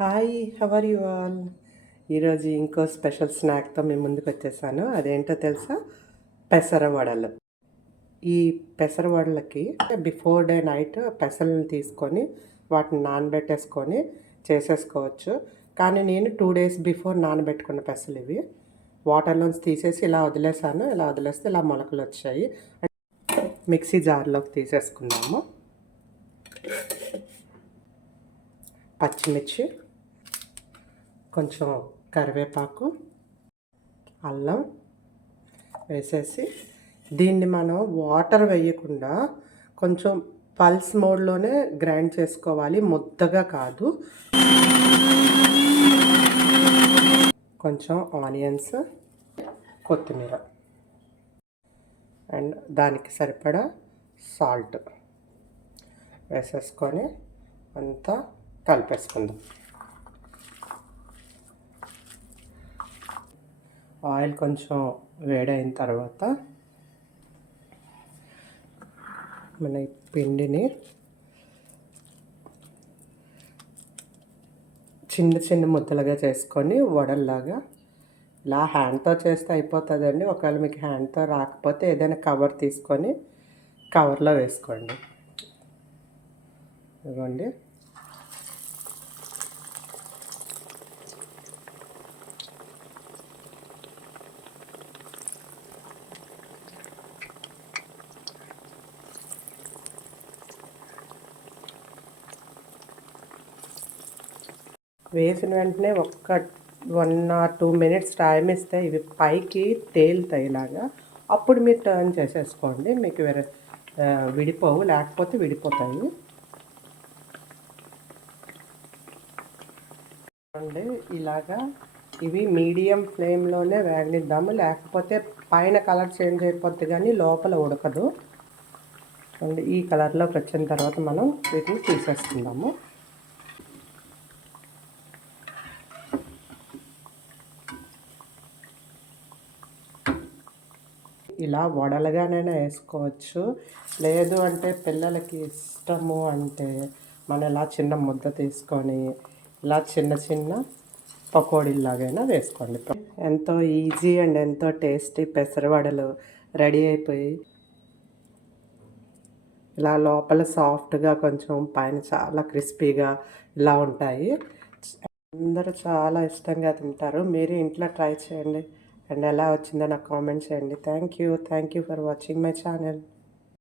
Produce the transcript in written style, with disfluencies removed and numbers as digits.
Hi, how are you all? ఈరోజు ఇంకో special స్నాక్తో మేము ముందుకు వచ్చేసాను. అదేంటో తెలుసా? పెసర వడలు. ఈ పెసర వడలకి బిఫోర్ డే నైట్ పెసరలను తీసుకొని వాటిని నానబెట్టేసుకొని చేసేసుకోవచ్చు. కానీ నేను 2 days బిఫోర్ నానబెట్టుకున్న పెసలు ఇవి. వాటర్లోంచి తీసేసి ఇలా వదిలేసాను. ఇలా వదిలేస్తే ఇలా మొలకలు వచ్చాయి. మిక్సీ జార్లోకి తీసేసుకున్నాము. పచ్చిమిర్చి, కొంచెం కరివేపాకు, అల్లం వేసేసి దీన్ని మనం వాటర్ వేయకుండా కొంచెం పల్స్ మోడ్లోనే గ్రైండ్ చేసుకోవాలి, ముద్దగా కాదు. కొంచెం ఆనియన్స్, కొత్తిమీర అండ్ దానికి సరిపడా సాల్ట్ వేసేసుకొని అంతా కలిపేసుకుందాం. ఆయిల్ కొంచెం వేడైన తర్వాత మన పిండిని చిన్న చిన్న ముద్దలుగా చేసుకొని వడల్లాగా ఇలా హ్యాండ్తో చేస్తే అయిపోతుందండి. ఒకవేళ మీకు హ్యాండ్తో రాకపోతే ఏదైనా కవర్ తీసుకొని కవర్లో వేసుకోండి. ఇదిగోండి, వేసిన వెంటనే 1 or 2 minutes టైం ఇస్తే ఇవి పైకి తేలుతాయి ఇలాగా. అప్పుడు మీరు టర్న్ చేసేసుకోండి, మీకు వేరే విడిపోవు, లేకపోతే విడిపోతాయి. అండి ఇలాగా ఇవి మీడియం ఫ్లేమ్లోనే వేగనిద్దాము, లేకపోతే పైన కలర్ చేంజ్ అయిపోద్ది కానీ లోపల ఉడకదు. అండ్ ఈ కలర్లోకి వచ్చిన తర్వాత మనం వీటిని తీసేసుకుందాము. ఇలా వడలుగానైనా వేసుకోవచ్చు, లేదు అంటే పిల్లలకి ఇష్టము అంటే మనం ఇలా చిన్న ముద్ద తీసుకొని ఇలా చిన్న చిన్న పకోడీలాగైనా వేసుకోండి. ఎంతో ఈజీ అండ్ ఎంతో టేస్టీ పెసరవడలు రెడీ అయిపోయి, ఇలా లోపల సాఫ్ట్గా కొంచెం పైన చాలా క్రిస్పీగా ఇలా ఉంటాయి. అందరూ చాలా ఇష్టంగా తింటారు. మీరు ఇంట్లో ట్రై చేయండి అండ్ ఎలా వచ్చిందో నాకు కామెంట్ చేయండి. Thank you for watching my channel.